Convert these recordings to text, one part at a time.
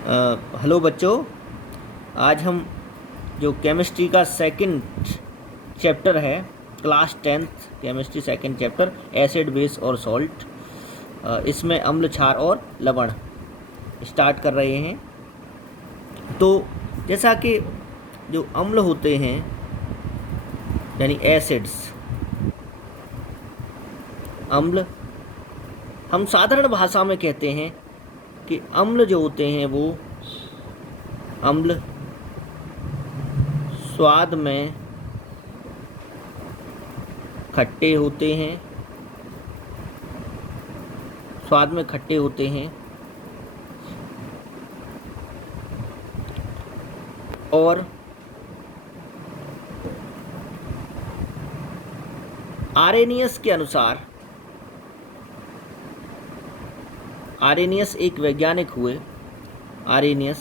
Hello बच्चों, आज हम जो केमिस्ट्री का सेकंड चैप्टर है, class 10th chemistry second chapter acid base और सॉल्ट, इसमें अम्ल क्षार और लवण स्टार्ट कर रहे हैं। तो जैसा कि जो अम्ल होते हैं यानी एसिड्स, अम्ल हम साधारण भाषा में कहते हैं कि अम्ल जो होते हैं वो अम्ल स्वाद में खट्टे होते हैं, स्वाद में खट्टे होते हैं और आरेनियस के अनुसार, आरेनियस एक वैज्ञानिक हुए, आरेनियस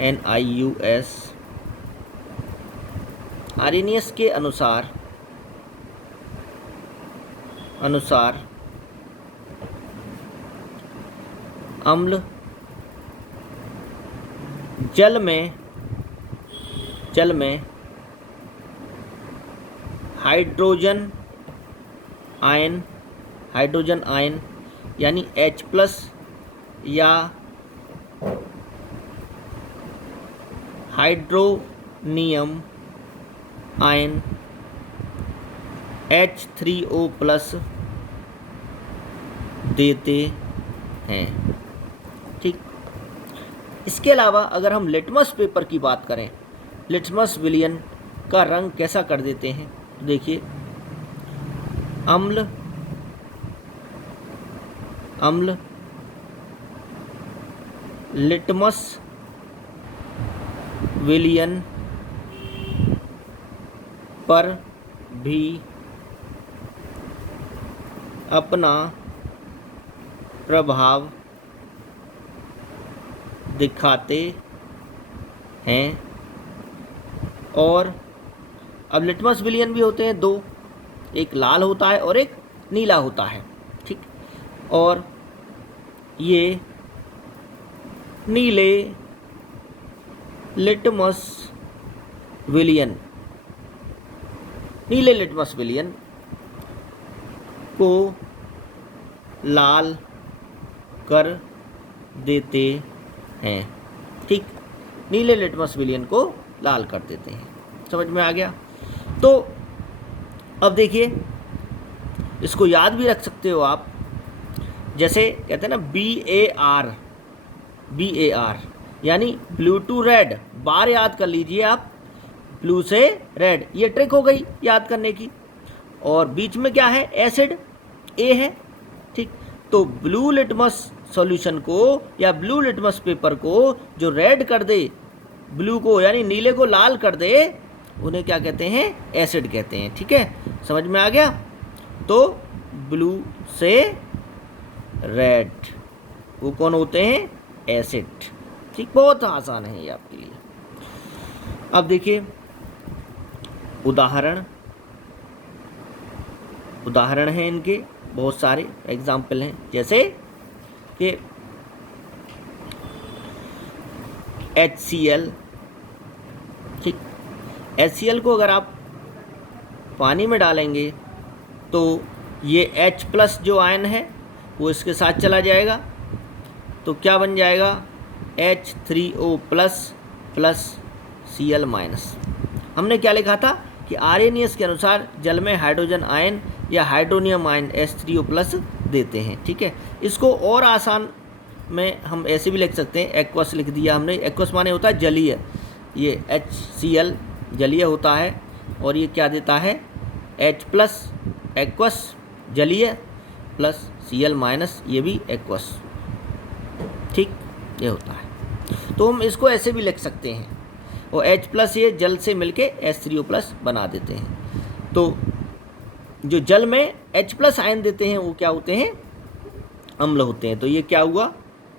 ARRNIUS, आरेनियस के अनुसार अम्ल जल में हाइड्रोजन आयन यानी H+ या हाइड्रोनियम आयन H3O+ देते हैं। ठीक, इसके अलावा अगर हम लिटमस पेपर की बात करें, लिटमस विलयन का रंग कैसा कर देते हैं, तो देखिए अम्ल लिटमस विलयन पर भी अपना प्रभाव दिखाते हैं। और अब लिटमस विलयन भी होते हैं दो, एक लाल होता है और एक नीला होता है। ठीक, और ये नीले लिटमस विलयन को लाल कर देते हैं। ठीक, नीले लिटमस विलयन को लाल कर देते हैं। समझ में आ गया? तो अब देखिए, इसको याद भी रख सकते हो आप, जैसे कहते हैं ना BAR यानी ब्लू टू रेड, बार याद कर लीजिए आप, ब्लू से रेड, ये ट्रिक हो गई याद करने की। और बीच में क्या है, एसिड A है। ठीक, तो ब्लू लिटमस सॉल्यूशन को या ब्लू लिटमस पेपर को जो रेड कर दे, ब्लू को यानी नीले को लाल कर दे, उन्हें क्या कहते हैं, एसिड कहते हैं। ठीक है, समझ में आ गया? तो ब्लू से रेड वो कौन होते हैं, एसिड। ठीक, बहुत आसान है ये आपके लिए। अब देखिए उदाहरण हैं इनके, बहुत सारे एग्जाम्पल हैं, जैसे कि HCl। ठीक, HCl को अगर आप पानी में डालेंगे तो ये H+ जो आयन है वो इसके साथ चला जाएगा, तो क्या बन जाएगा, H3O+ Cl-। हमने क्या लिखा था कि आरेनियस के अनुसार जल में हाइड्रोजन आयन या हाइड्रोनियम आयन H3O+ देते हैं। ठीक है, इसको और आसान में हम ऐसे भी लिख सकते हैं, एक्वस लिख दिया हमने। एक्वस माने होता है जलीय, ये HCl जलीय होता है, और ये क्या देता है, H+ एक्वस जलीय प्लस Cl- ये भी एक्वस। ठीक, ये होता है। तो हम इसको ऐसे भी लिख सकते हैं, और H+ ये जल से मिलके H3O+ बना देते हैं। तो जो जल में H+ आयन देते हैं वो क्या होते हैं, अम्ल होते हैं। तो ये क्या हुआ,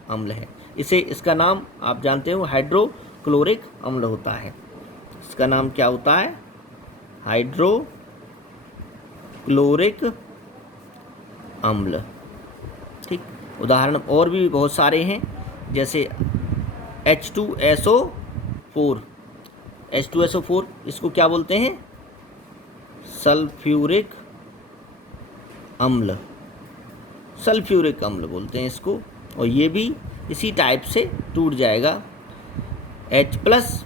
अम्ल है। इसका नाम आप जानते हो, हाइड्रोक्लोरिक अम्ल होता है। इसका नाम क्या होता है, हाइड्रोक्लोरिक अम्ल। ठीक, उदाहरण और भी बहुत सारे हैं, जैसे H2SO4। H2SO4 इसको क्या बोलते हैं? सल्फ्यूरिक अम्ल, सल्फ्यूरिक अम्ल बोलते हैं इसको। और ये भी इसी टाइप से टूट जाएगा। H प्लस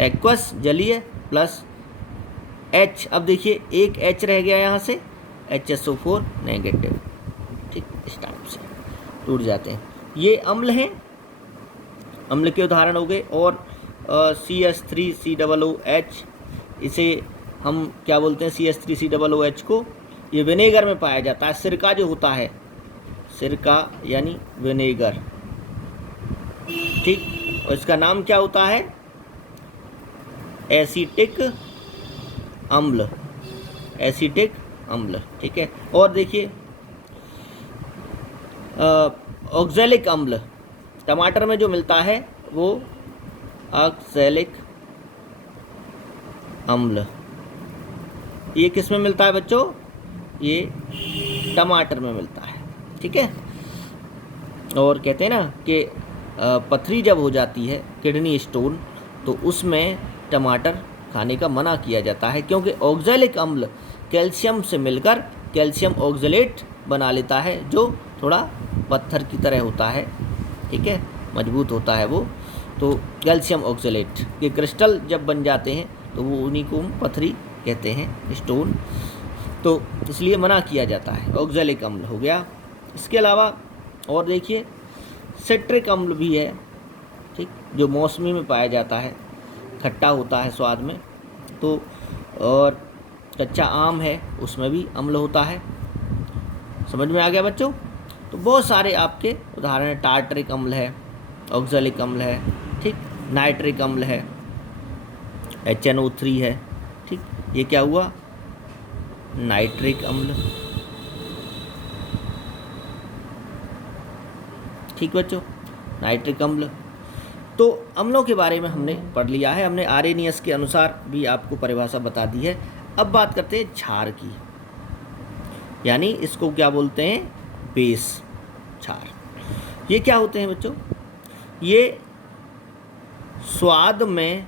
एक्वस जलीय प्लस H, अब देखिए एक H रह गया यहाँ से, HSO4 नेगेटिव। ठीक, इस टाइप से टूट जाते हैं। ये अम्ल हैं, अम्ल के उदाहरण हो गए। और CH3COOH, इसे हम क्या बोलते हैं? CH3COOH को ये विनेगर में पाया जाता है। सिरका जो होता है, सिरका यानी विनेगर, ठीक, और इसका नाम क्या होता है? एसिटिक अम्ल, एसिटिक अम्ल। ठीक है, और देखिए ऑक्सैलिक अम्ल टमाटर में जो मिलता है वो ऑक्सैलिक अम्ल, ये किस में मिलता है बच्चों? ये टमाटर में मिलता है। ठीक है, और कहते हैं ना कि पथरी जब हो जाती है, किडनी स्टोन, तो उसमें टमाटर खाने का मना किया जाता है, क्योंकि ऑक्सैलिक अम्ल कैल्शियम से मिलकर कैल्शियम ऑक्सलेट बना लेता है, जो थोड़ा पत्थर की तरह होता है। ठीक है, मजबूत होता है वो। तो कैल्शियम ऑक्सलेट के क्रिस्टल जब बन जाते हैं तो वो उन्हीं को हम पथरी कहते हैं, स्टोन। तो इसलिए मना किया जाता है, ऑक्सैलिक अम्ल हो गया। इसके अलावा और देखिए सिट्रिक अम्ल भी है, ठीक, जो मौसमी में पाया जाता है, खट्टा होता है स्वाद में। तो और कच्चा आम है, उसमें भी अम्ल होता है। समझ में आ गया बच्चों? तो बहुत सारे आपके उदाहरण हैं। टार्टरिक अम्ल है, ऑक्सैलिक अम्ल है, ठीक, नाइट्रिक अम्ल है, HNO3 है। ठीक, ये क्या हुआ? नाइट्रिक अम्ल। ठीक बच्चों, नाइट्रिक अम्ल। तो अम्लों के बारे में हमने पढ़ लिया है, हमने आर्हेनियस के अनुसार भी आपको परिभाषा बता दी है। अब बात करते हैं क्षार की, यानी इसको क्या बोलते हैं? बेस, क्षार। ये क्या होते हैं बच्चों? ये स्वाद में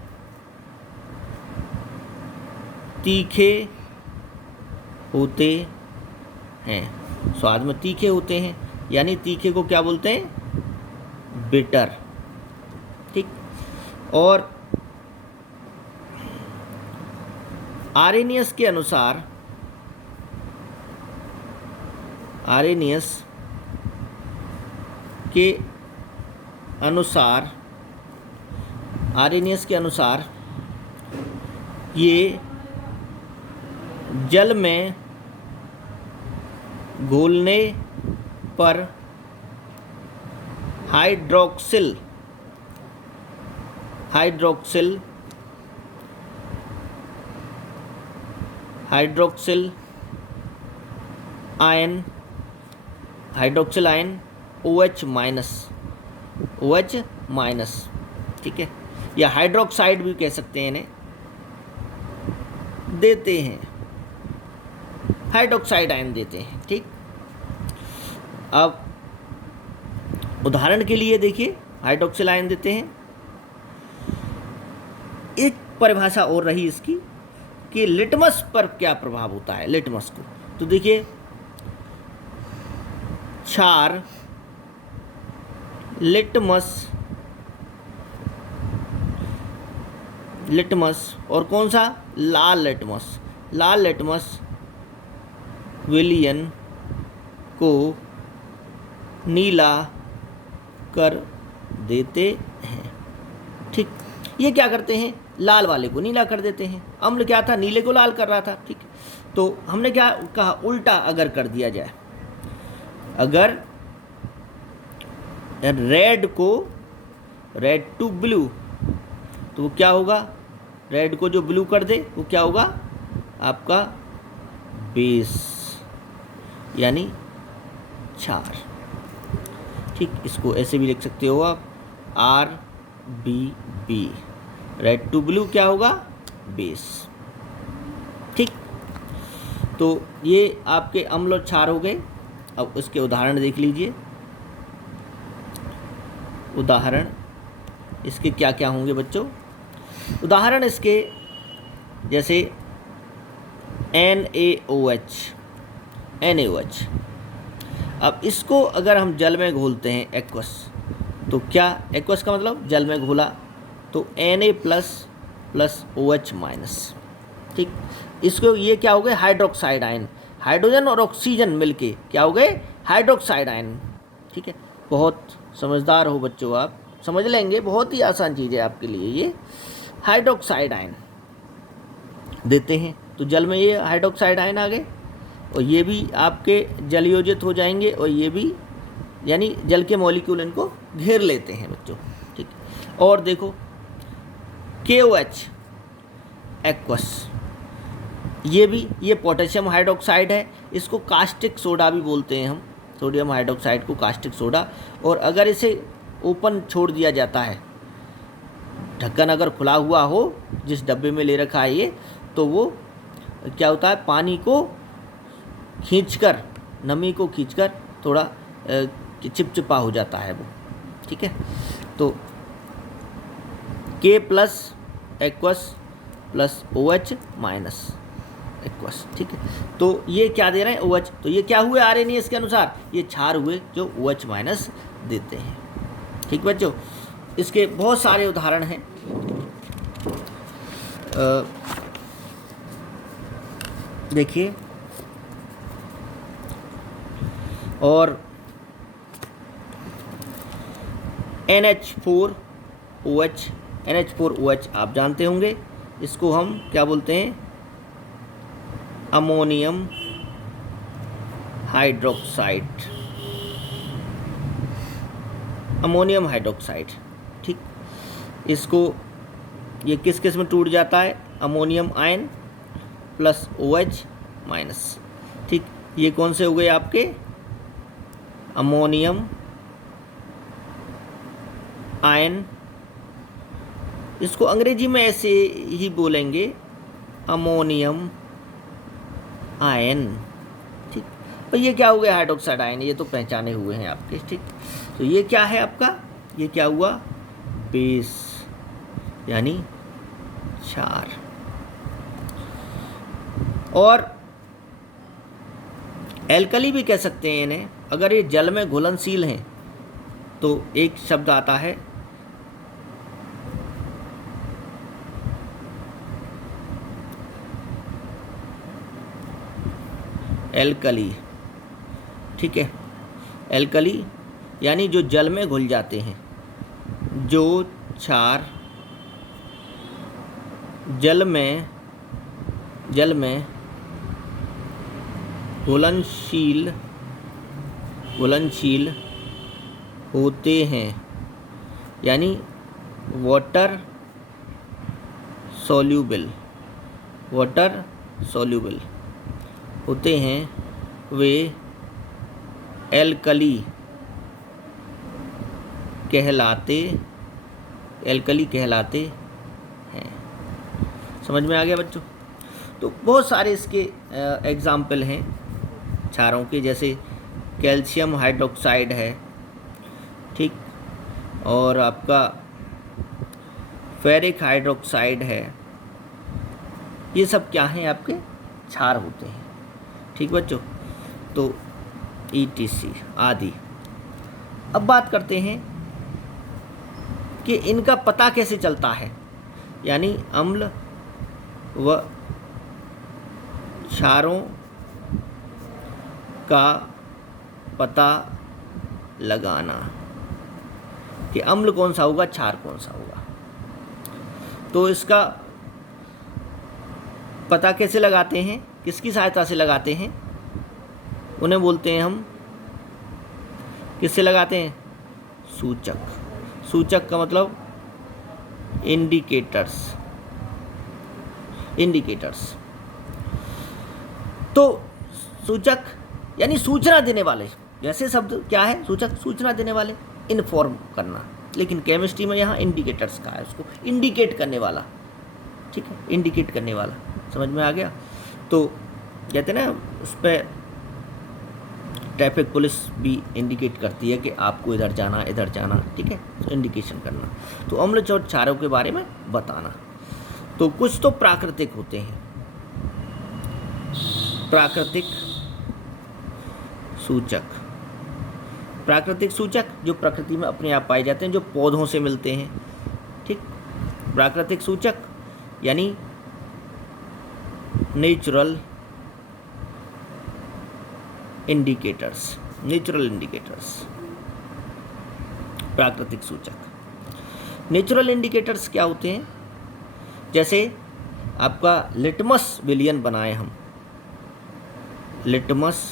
तीखे होते हैं, स्वाद में तीखे होते हैं, यानी तीखे को क्या बोलते हैं? बिटर। ठीक, और आर्हेनियस के अनुसार, आर्हेनियस के अनुसार, आर्हेनियस के अनुसार ये जल में घोलने पर हाइड्रोक्सिल आयन OH माइनस, ठीक है, या हाइड्रोक्साइड भी कह सकते हैं इन्हें, देते हैं, हाइड्रोक्साइड आयन देते हैं। ठीक, अब उदाहरण के लिए देखिए हाइड्रोक्सिल आयन देते हैं। एक परिभाषा और रही इसकी कि लिटमस पर क्या प्रभाव होता है, लिटमस को। तो देखिए क्षार लिटमस और कौन सा? लाल लिटमस विलयन को नीला कर देते हैं। ठीक, ये क्या करते हैं? लाल वाले को नीला कर देते हैं। अम्ल क्या था? नीले को लाल कर रहा था। ठीक, तो हमने क्या कहा? उल्टा अगर कर दिया जाए, अगर रेड टू ब्लू, तो वो क्या होगा? रेड को जो ब्लू कर दे वो क्या होगा? आपका बेस, यानी क्षार। ठीक, इसको ऐसे भी लिख सकते हो आप, RBB, रेड टू ब्लू क्या होगा? बेस। ठीक, तो ये आपके अम्ल और क्षार हो गए। अब इसके उदाहरण देख लीजिए। उदाहरण इसके क्या क्या होंगे बच्चों? उदाहरण इसके जैसे NaOH। अब इसको अगर हम जल में घोलते हैं एक्वस, तो क्या एक्वस का मतलब जल में घोला, तो Na++OH-। ठीक, इसको ये क्या हो गए? Hydroxide ion. हाइड्रोजन और ऑक्सीजन मिलके क्या हो गए? Hydroxide ion. ठीक है, बहुत समझदार हो बच्चों, आप समझ लेंगे, बहुत ही आसान चीज़ है आपके लिए ये। हाइड्रोक्साइड आयन देते हैं तो जल में ये हाइड्रोक्साइड आयन आ गए, और ये भी आपके जलयोजित हो जाएंगे, और ये भी यानी जल के मॉलिक्यूल इनको घेर लेते हैं बच्चों। ठीक, और देखो KOH एक्वस, ये पोटेशियम हाइड्रोक्साइड है। इसको कास्टिक सोडा भी बोलते हैं हम, सोडियम हाइड्रोक्साइड को कास्टिक सोडा। और अगर इसे ओपन छोड़ दिया जाता है, ढक्कन अगर खुला हुआ हो, जिस डब्बे में ले रखा है ये, तो वो क्या होता है? पानी को खींचकर, नमी को खींचकर थोड़ा चिपचिपा हो जाता है वो। ठीक है, तो K+ aqueous plus OH- aqueous. ठीक है, तो ये क्या दे रहे हैं? OH। तो ये क्या हुए RNAS के अनुसार? ये क्षार हुए जो OH- देते हैं। ठीक बच्चों, इसके बहुत सारे उदाहरण हैं। देखिए, और NH4OH आप जानते होंगे, इसको हम क्या बोलते हैं? Ammonium hydroxide. ठीक, इसको ये किस में टूट जाता है? Ammonium ion plus OH-। ठीक, ये कौन से हो गए आपके? Ammonium ion. इसको अंग्रेजी में ऐसे ही बोलेंगे, अमोनियम आयन। ठीक, तो ये क्या हो गया? Hydroxide ion. ये तो पहचाने हुए हैं आपके। ठीक, तो ये क्या है आपका? ये क्या हुआ? बेस यानी क्षार। और एल्कली भी कह सकते हैं इन्हें। अगर ये जल में घुलनशील हैं तो एक शब्द आता है एल्कली। ठीक है, एल्कली यानी जो जल में घुल जाते हैं, जो क्षार जल में घुलनशील होते हैं, यानी वाटर सॉल्यूबल होते हैं, वे एल्कली कहलाते हैं। समझ में आ गया बच्चों? तो बहुत सारे इसके एग्जाम्पल हैं क्षारों के, जैसे कैल्शियम हाइड्रोक्साइड है। ठीक, और आपका फेरिक हाइड्रोक्साइड है। ये सब क्या हैं? आपके क्षार होते हैं। ठीक बच्चों, तो ETC आदि। अब बात करते हैं कि इनका पता कैसे चलता है, यानी अम्ल व क्षारों का पता लगाना कि अम्ल कौन सा होगा, क्षार कौन सा होगा। तो इसका पता कैसे लगाते हैं? किसकी सहायता से लगाते हैं? उन्हें बोलते हैं हम, किससे लगाते हैं? सूचक का मतलब इंडिकेटर्स। तो सूचक यानी सूचना देने वाले, जैसे शब्द क्या है? सूचक, सूचना देने वाले, इन्फॉर्म करना। लेकिन केमिस्ट्री में यहाँ इंडिकेटर्स का है, उसको इंडिकेट करने वाला। ठीक है, इंडिकेट करने वाला। समझ में आ गया? तो कहते हैं ना, उस पर ट्रैफिक पुलिस भी इंडिकेट करती है कि आपको इधर जाना, ठीक है, तो इंडिकेशन करना। तो अम्ल और क्षारों के बारे में बताना। तो कुछ तो प्राकृतिक होते हैं, प्राकृतिक सूचक। प्राकृतिक सूचक जो प्रकृति में अपने आप पाए जाते हैं, जो पौधों से मिलते हैं, ठीक। प्राकृतिक सूचक यानी नेचुरल इंडिकेटर्स, नेचुरल इंडिकेटर्स, प्राकृतिक सूचक। नेचुरल इंडिकेटर्स क्या होते हैं? जैसे आपका लिटमस विलियन बनाए हम, लिटमस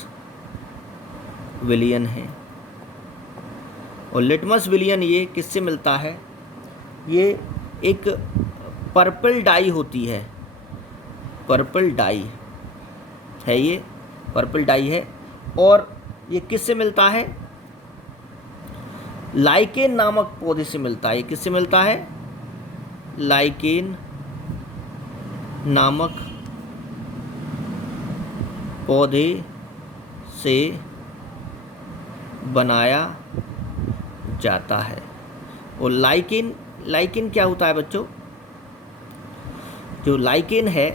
विलियन है, और लिटमस विलियन ये किससे मिलता है? ये एक पर्पल डाई होती है, पर्पल डाई है, ये पर्पल डाई है, और ये किससे मिलता है? लाइकेन नामक पौधे से मिलता है। ये किससे मिलता है? लाइकेन नामक पौधे से बनाया जाता है। और लाइकेन, लाइकेन क्या होता है बच्चों? जो लाइकेन है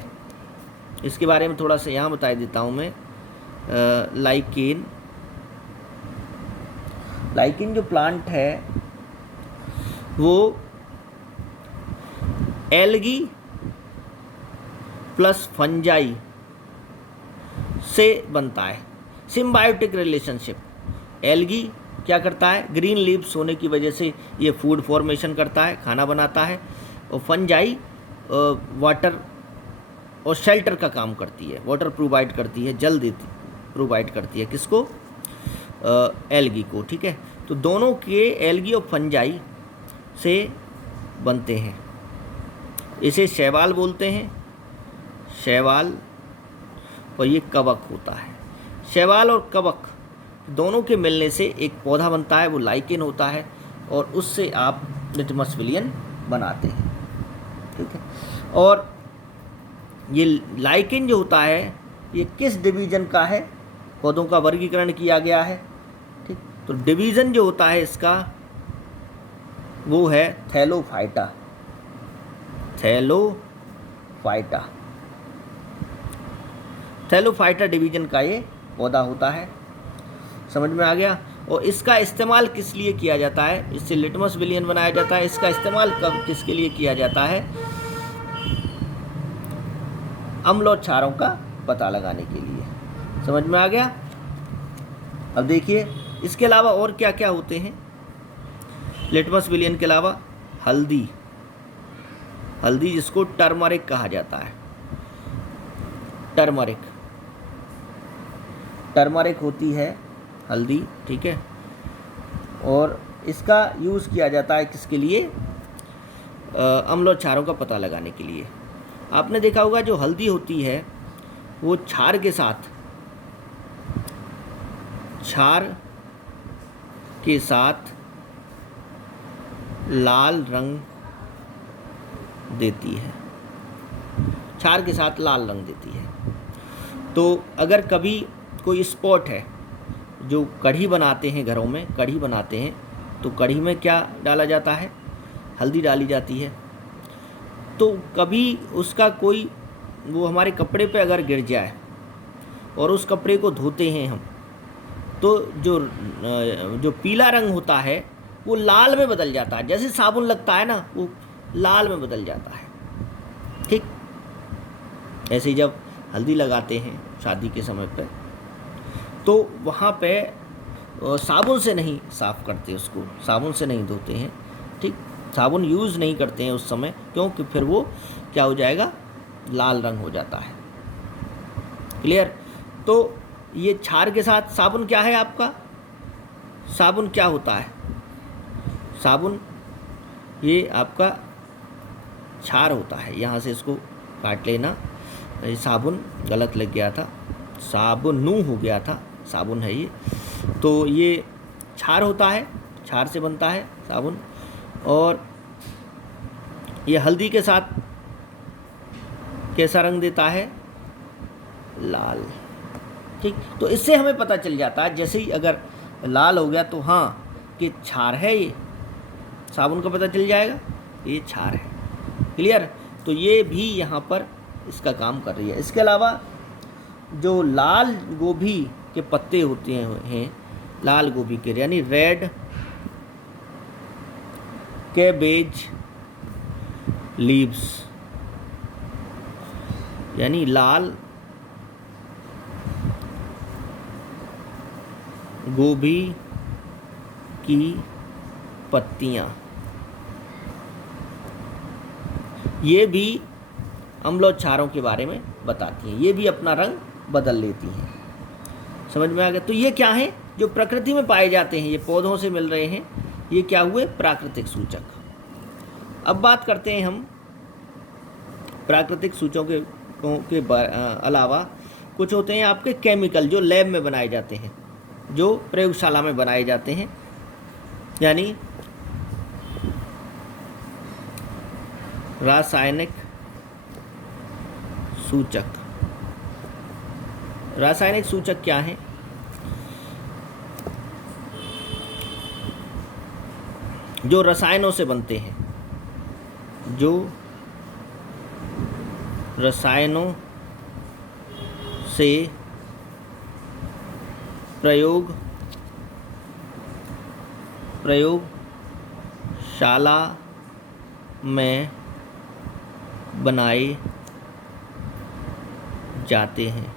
इसके बारे में थोड़ा सा यहाँ बता देता हूँ मैं। लाइकेन, लाइकेन जो प्लांट है वो एल्गी प्लस फंजाई से बनता है, सिम्बायोटिक रिलेशनशिप। एल्गी क्या करता है? ग्रीन लीव्स होने की वजह से ये फूड फॉर्मेशन करता है, खाना बनाता है, और फंजाई वाटर और शेल्टर का काम करती है, वाटर प्रोवाइड करती है, जल देती प्रोवाइड करती है, किसको? एल्गी को, ठीक है। तो दोनों के एल्गी और फंजाई से बनते हैं। इसे शैवाल बोलते हैं, शैवाल, और ये कवक होता है। शैवाल और कवक दोनों के मिलने से एक पौधा बनता है, वो लाइकेन होता है, और उससे आप लिटमस विलियन बनाते हैं, ठीक है। और ये लाइकेन जो होता है ये किस डिवीज़न का है? पौधों का वर्गीकरण किया गया है, ठीक। तो डिवीज़न जो होता है इसका वो है थैलोफाइटा, थैलोफाइटा, थैलोफाइटा डिवीज़न का ये पौधा होता है। समझ में आ गया? और इसका इस्तेमाल किस लिए किया जाता है? इससे लिटमस विलियन बनाया जाता है। इसका इस्तेमाल कब किसके लिए किया जाता है? अम्ल और क्षारों का पता लगाने के लिए। समझ में आ गया? अब देखिए इसके अलावा और क्या क्या होते हैं लिटमस विलियन के अलावा? हल्दी, हल्दी जिसको टर्मरिक कहा जाता है, टर्मरिक, टर्मरिक होती है हल्दी, ठीक है। और इसका यूज़ किया जाता है किसके लिए? अम्ल और क्षारों का पता लगाने के लिए। आपने देखा होगा जो हल्दी होती है वो क्षार के साथ, क्षार के साथ लाल रंग देती है, क्षार के साथ लाल रंग देती है। तो अगर कभी कोई स्पॉट है, जो कढ़ी बनाते हैं घरों में, कढ़ी बनाते हैं, तो कढ़ी में क्या डाला जाता है? हल्दी डाली जाती है। तो कभी उसका कोई वो हमारे कपड़े पे अगर गिर जाए और उस कपड़े को धोते हैं हम, तो जो पीला रंग होता है वो लाल में बदल जाता है। जैसे साबुन लगता है ना, वो लाल में बदल जाता है, ठीक। ऐसे ही जब हल्दी लगाते हैं शादी के समय पे, तो वहाँ पे साबुन से नहीं साफ़ करते उसको, साबुन से नहीं धोते हैं, ठीक। साबुन यूज़ नहीं करते हैं उस समय, क्योंकि फिर वो क्या हो जाएगा? लाल रंग हो जाता है। क्लियर? तो ये क्षार के साथ साबुन क्या है आपका? साबुन क्या होता है? साबुन ये आपका क्षार होता है। यहाँ से इसको काट लेना, ये साबुन गलत लग गया था, साबुनू हो गया था, साबुन है ये। तो ये क्षार होता है, क्षार से बनता है साबुन। और ये हल्दी के साथ कैसा रंग देता है? लाल, ठीक, तो इससे हमें पता चल जाता है, जैसे ही अगर लाल हो गया तो हाँ कि क्षार है, ये साबुन का पता चल जाएगा ये क्षार है। क्लियर? तो ये भी यहाँ पर इसका काम कर रही है। इसके अलावा जो लाल गोभी के पत्ते होते हैं लाल गोभी के, यानी रेड कैबेज लीव्स, यानी लाल गोभी की पत्तियाँ, ये भी अम्ल और क्षारों के बारे में बताती हैं। ये भी अपना रंग बदल लेती हैं। समझ में आ गया? तो ये क्या है जो प्रकृति में पाए जाते हैं, ये पौधों से मिल रहे हैं, ये क्या हुए प्राकृतिक सूचक। अब बात करते हैं हम प्राकृतिक सूचकों के अलावा कुछ होते हैं आपके केमिकल, जो लैब में बनाए जाते हैं, जो प्रयोगशाला में बनाए जाते हैं, यानी रासायनिक सूचक। रासायनिक सूचक क्या है? जो रसायनों से बनते हैं, जो रसायनों से प्रयोगशाला में बनाए जाते हैं।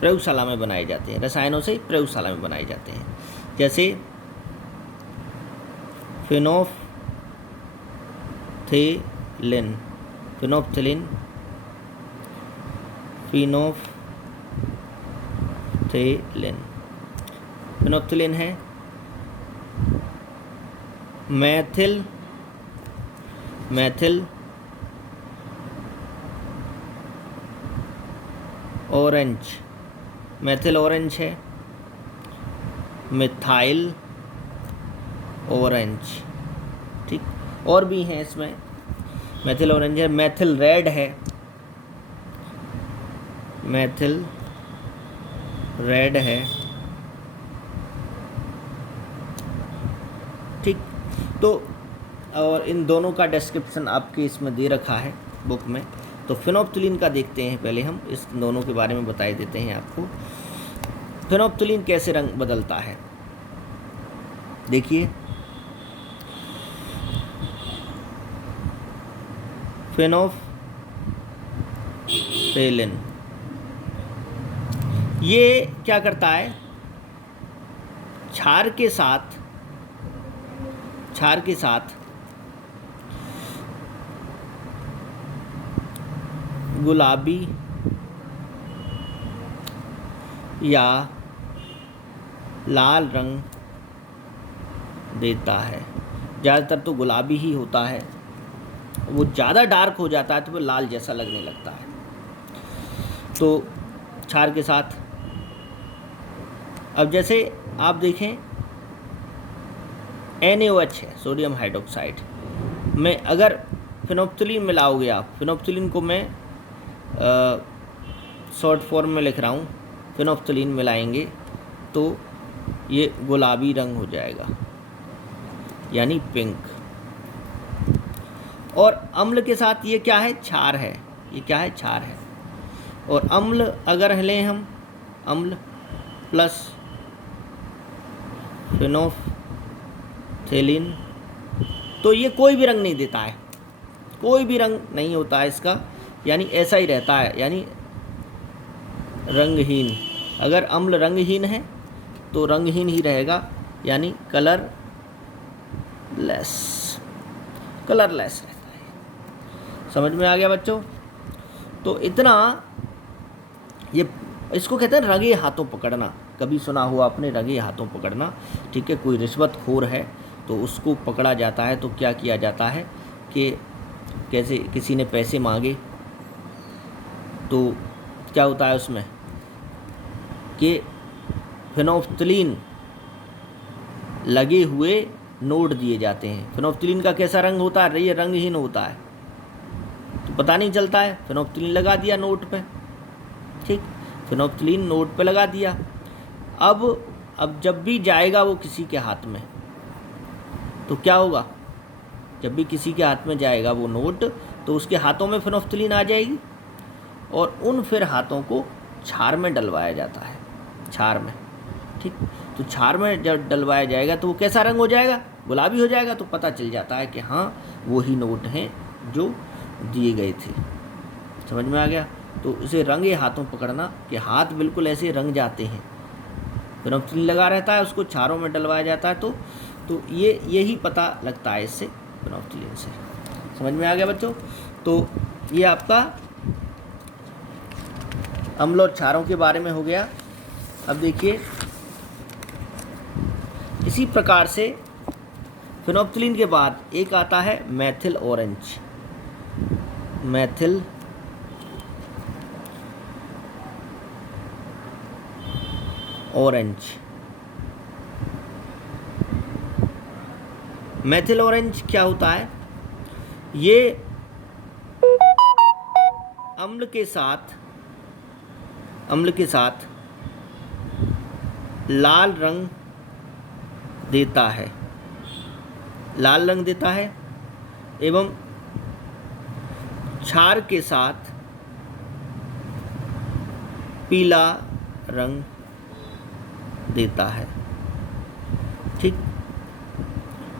प्रयोगशाला में बनाए जाते हैं, रसायनों से प्रयोगशाला में बनाए जाते हैं। जैसे फिनोफ्थेलिन, फिनोफ्थेलिन, फिनोफ्थेलिन, फिनोफ्थेलिन है। मैथिल, मैथिल ऑरेंज, मैथिल ऑरेंज है। मिथाइल ऑरेंज, ठीक, और भी हैं इसमें। मैथिल ऑरेंज है, मैथिल रेड है, मैथिल रेड है, ठीक। तो और इन दोनों का डिस्क्रिप्शन आपके इसमें दे रखा है बुक में। तो फिनोफ्थेलिन का देखते हैं, पहले हम इस दोनों के बारे में बता देते हैं आपको। फिनोफ्थेलिन कैसे रंग बदलता है, देखिए। फिनोफ्थेलिन ये क्या करता है, क्षार के साथ गुलाबी या लाल रंग देता है। ज़्यादातर तो गुलाबी ही होता है, वो ज़्यादा डार्क हो जाता है तो वो लाल जैसा लगने लगता है। तो क्षार के साथ, अब जैसे आप देखें NaOH है, सोडियम हाइड्रोक्साइड में अगर फिनोफ्थेलिन मिलाओगे आप, फिनोफ्थेलिन को मैं शॉर्ट फॉर्म में लिख रहा हूँ, फिनोफ्थेलिन मिलाएंगे तो ये गुलाबी रंग हो जाएगा, यानी पिंक। और अम्ल के साथ ये क्या है, क्षार है, ये क्या है, क्षार है। और अम्ल अगर लें हम, अम्ल प्लस फिनोफ्थेलिन, तो ये कोई भी रंग नहीं देता है, कोई भी रंग नहीं होता है इसका, यानी ऐसा ही रहता है, यानी रंगहीन। अगर अम्ल रंगहीन है तो रंगहीन ही रहेगा, यानी कलरलेस, कलरलेस रहता है। समझ में आ गया बच्चों? तो इतना, ये इसको कहते हैं रंगे हाथों पकड़ना। कभी सुना हुआ आपने रंगे हाथों पकड़ना, ठीक है। कोई रिश्वतखोर है तो उसको पकड़ा जाता है, तो क्या किया जाता है कि कैसे, किसी ने पैसे मांगे तो क्या होता है उसमें कि फिनोफ्थेलिन लगे हुए नोट दिए जाते हैं। फिनोफ्थेलिन का कैसा रंग होता है, ये रंगहीन होता है, तो पता नहीं चलता है, फिनोफ्थेलिन लगा दिया नोट पे, ठीक। फिनोप्थिलीन नोट पे लगा दिया। अब जब भी जाएगा वो किसी के हाथ में, तो क्या होगा, जब भी किसी के हाथ में जाएगा वो नोट, तो उसके हाथों में फिनोप्थिलीन आ जाएगी और उन फिर हाथों को क्षार में डलवाया जाता है, क्षार में। ठीक, तो क्षार में जब डलवाया जाएगा तो वो कैसा रंग हो जाएगा, गुलाबी हो जाएगा। तो पता चल जाता है कि हाँ वही नोट हैं जो दिए गए थे। समझ में आ गया। तो इसे रंगे हाथों पकड़ना कि हाथ बिल्कुल ऐसे रंग जाते हैं, फिनोप्थिलीन लगा रहता है, उसको क्षारों में डलवाया जाता है। तो यही पता लगता है इससे, फिनोप्थिलीन से। समझ में आ गया बच्चों। तो ये आपका अम्ल और क्षारों के बारे में हो गया। अब देखिए, इसी प्रकार से फिनोप्थिलीन के बाद एक आता है methyl orange. Methyl orange, methyl orange क्या होता है, ये अम्ल के साथ लाल रंग देता है, लाल रंग देता है एवं क्षार के साथ पीला रंग देता है। ठीक,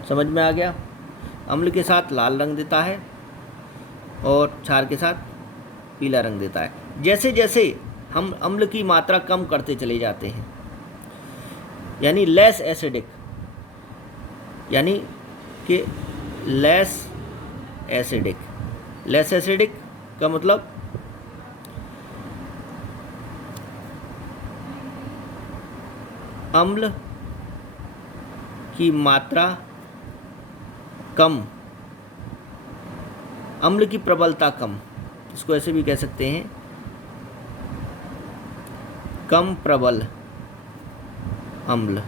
समझ में आ गया। अम्ल के साथ लाल रंग देता है और क्षार के साथ पीला रंग देता है। जैसे जैसे हम अम्ल की मात्रा कम करते चले जाते हैं, यानी लेस एसिडिक, यानी कि लेस एसिडिक का मतलब अम्ल की मात्रा कम, अम्ल की प्रबलता कम, इसको ऐसे भी कह सकते हैं, कम प्रबल अम्ल।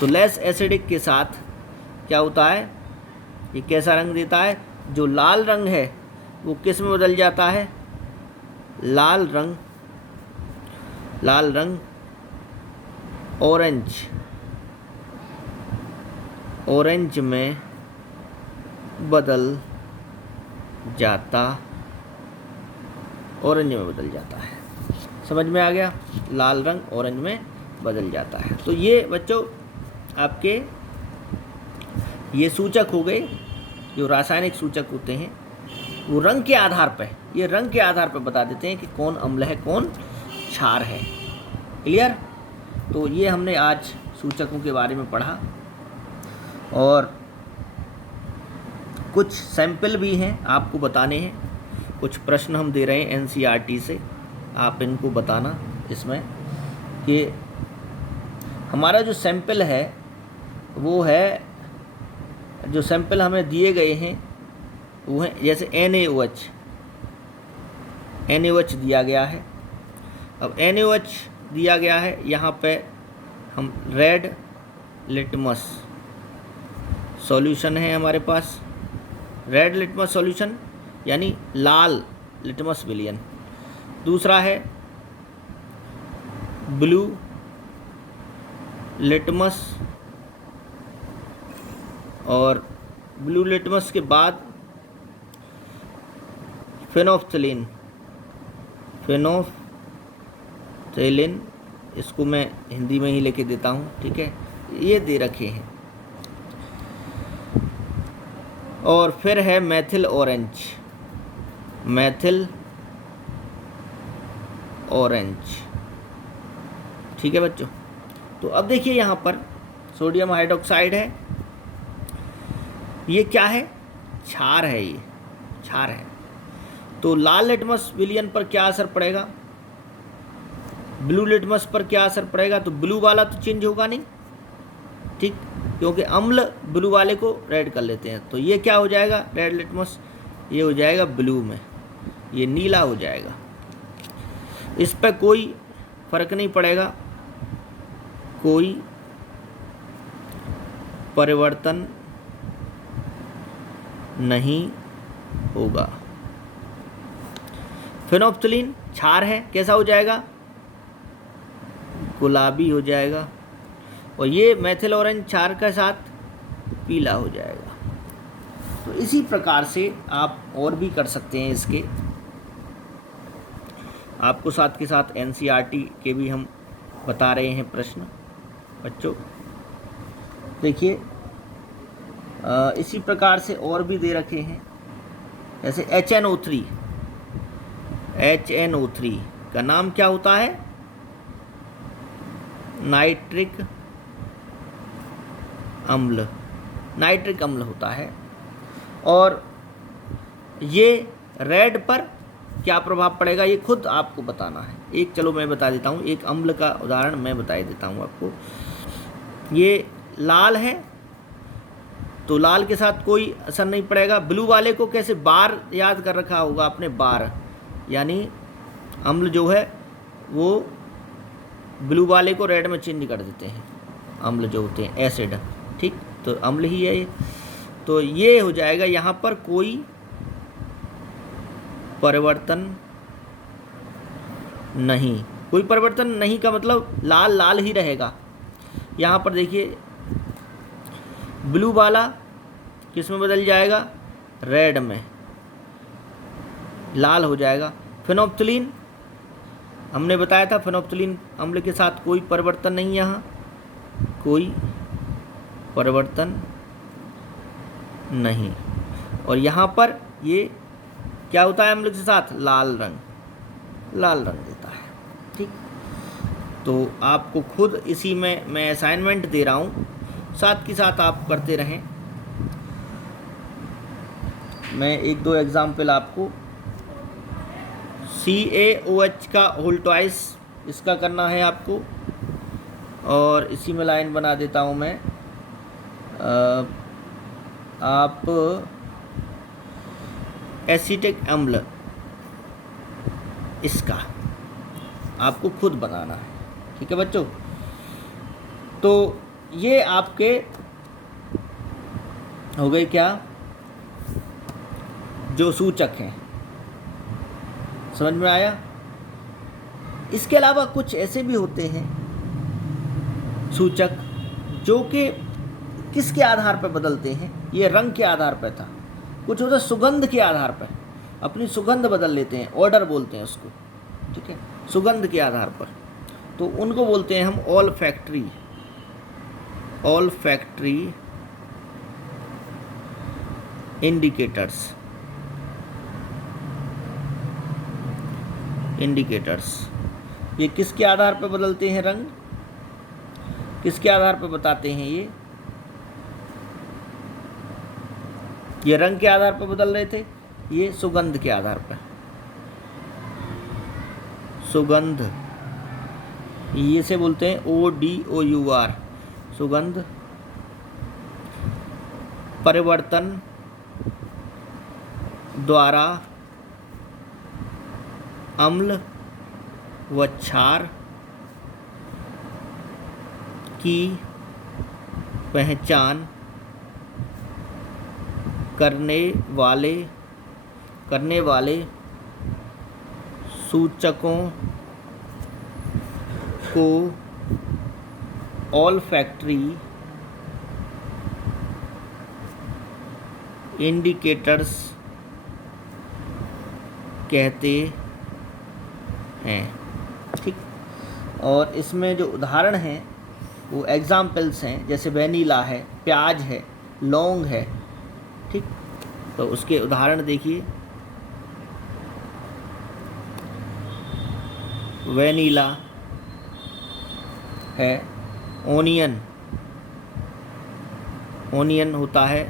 तो लेस एसिडिक के साथ क्या होता है, ये कैसा रंग देता है, जो लाल रंग है वो किस में बदल जाता है, लाल रंग ऑरेंज में बदल जाता है। समझ में आ गया, लाल रंग ऑरेंज में बदल जाता है। तो ये बच्चों आपके ये सूचक हो गए, जो रासायनिक सूचक होते हैं, वो रंग के आधार पर, ये रंग के आधार पर बता देते हैं कि कौन अम्ल है कौन क्षार है। क्लियर। तो ये हमने आज सूचकों के बारे में पढ़ा और कुछ सैंपल भी हैं आपको बताने हैं, कुछ प्रश्न हम दे रहे हैं एनसीईआरटी से, आप इनको बताना इसमें कि हमारा जो सैंपल है वो है, जो सैंपल हमें दिए गए हैं वो है जैसे NaOH दिया गया है। अब NaOH दिया गया है, यहाँ पे हम रेड लिटमस सॉल्यूशन है हमारे पास, रेड लिटमस सॉल्यूशन यानी लाल लिटमस विलियन। दूसरा है ब्लू लिटमस, और ब्लू लिटमस के बाद फिनोप्थिलीन, इसको मैं हिंदी में ही लेके देता हूँ, ठीक है, ये दे रखे हैं। और फिर है मेथिल ऑरेंज, ठीक है बच्चों। तो अब देखिए यहाँ पर सोडियम हाइड्रोक्साइड है, ये क्या है, क्षार है, ये क्षार है। तो लाल लिटमस विलियन पर क्या असर पड़ेगा, ब्लू लिटमस पर क्या असर पड़ेगा, तो ब्लू वाला तो चेंज होगा नहीं, ठीक, क्योंकि अम्ल ब्लू वाले को रेड कर लेते हैं। तो ये क्या हो जाएगा, रेड लिटमस, ये हो जाएगा ब्लू में, ये नीला हो जाएगा। इस पर कोई फर्क नहीं पड़ेगा, कोई परिवर्तन नहीं होगा। फेनोप्थिलीन क्षार है, कैसा हो जाएगा, गुलाबी हो जाएगा, और ये मेथिल ऑरेंज क्षार के साथ पीला हो जाएगा। तो इसी प्रकार से आप और भी कर सकते हैं इसके, आपको साथ के साथ एनसीईआरटी के भी हम बता रहे हैं प्रश्न बच्चों। देखिए इसी प्रकार से और भी दे रखे हैं, जैसे HNO3 का नाम क्या होता है, नाइट्रिक अम्ल होता है। और ये रेड पर क्या प्रभाव पड़ेगा ये खुद आपको बताना है। एक चलो मैं बता देता हूँ, एक अम्ल का उदाहरण मैं बता देता हूँ आपको। ये लाल है तो लाल के साथ कोई असर नहीं पड़ेगा। ब्लू वाले को कैसे, बार याद कर रखा होगा आपने, बार यानी अम्ल जो है वो ब्लू वाले को रेड में चेंज कर देते हैं, अम्ल जो होते हैं एसिड, ठीक, तो अम्ल ही है ये। तो ये हो जाएगा, यहाँ पर कोई परिवर्तन नहीं, कोई परिवर्तन नहीं का मतलब लाल लाल ही रहेगा। यहाँ पर देखिए ब्लू वाला किस में बदल जाएगा, रेड में, लाल हो जाएगा। फेनोप्थिलीन हमने बताया था, फेनोप्थिलीन अम्ल के साथ कोई परिवर्तन नहीं, यहाँ कोई परिवर्तन नहीं। और यहाँ पर ये क्या होता है अम्ल के साथ, लाल रंग देता है, ठीक। तो आपको खुद इसी में मैं असाइनमेंट दे रहा हूँ, साथ के साथ आप करते रहें। मैं एक दो एग्जाम्पल आपको, CaOH का होल ट्वाइस इसका करना है आपको, और इसी में लाइन बना देता हूँ मैं। आप एसिटिक अम्ल इसका आपको खुद बनाना है, ठीक है बच्चों। तो ये आपके हो गए क्या, जो सूचक हैं, समझ में आया। इसके अलावा कुछ ऐसे भी होते हैं सूचक जो कि किसके आधार पर बदलते हैं, ये रंग के आधार पर था, कुछ होता है सुगंध के आधार पर, अपनी सुगंध बदल लेते हैं, ऑर्डर बोलते हैं उसको, ठीक है, सुगंध के आधार पर। तो उनको बोलते हैं हम ऑल्फैक्टरी इंडिकेटर्स। ये किसके आधार पर बदलते हैं रंग, किसके आधार पर बताते हैं, ये रंग के आधार पर बदल रहे थे, ये सुगंध के आधार पर, सुगंध, ये से बोलते हैं ODOUR, सुगंध। परिवर्तन द्वारा अम्ल व क्षार की पहचान करने वाले सूचकों को ऑल्फैक्टरी इंडिकेटर्स कहते हैं, ठीक। और इसमें जो उदाहरण हैं वो एग्जाम्पल्स हैं, जैसे वेनिला है, प्याज है, लौंग है, ठीक। तो उसके उदाहरण देखिए, वेनिला है, ओनियन होता है,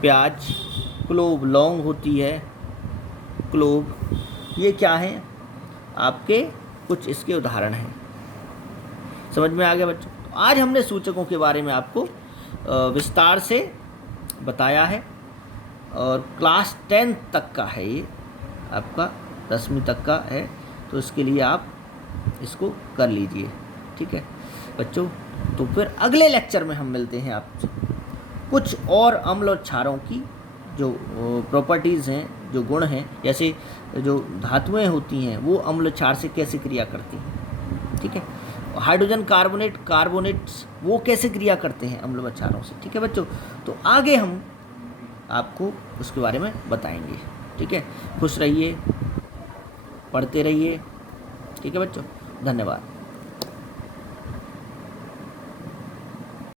प्याज, क्लोव, लौंग होती है, क्लोव। ये क्या है आपके, कुछ इसके उदाहरण हैं। समझ में आ गया बच्चों। तो आज हमने सूचकों के बारे में आपको विस्तार से बताया है, और क्लास 10 तक का है, ये आपका 10वीं तक का है, तो इसके लिए आप इसको कर लीजिए, ठीक है बच्चों। तो फिर अगले लेक्चर में हम मिलते हैं आपसे, कुछ और अम्ल और क्षारों की जो प्रॉपर्टीज़ हैं जो गुण हैं, जैसे जो धातुएं होती हैं वो अम्ल क्षार से कैसे क्रिया करती हैं, ठीक है। हाइड्रोजन कार्बोनेट्स वो कैसे क्रिया करते हैं अम्ल व क्षारों से, ठीक है बच्चों। तो आगे हम आपको उसके बारे में बताएंगे, ठीक है। खुश रहिए, पढ़ते रहिए, ठीक है बच्चों। धन्यवाद।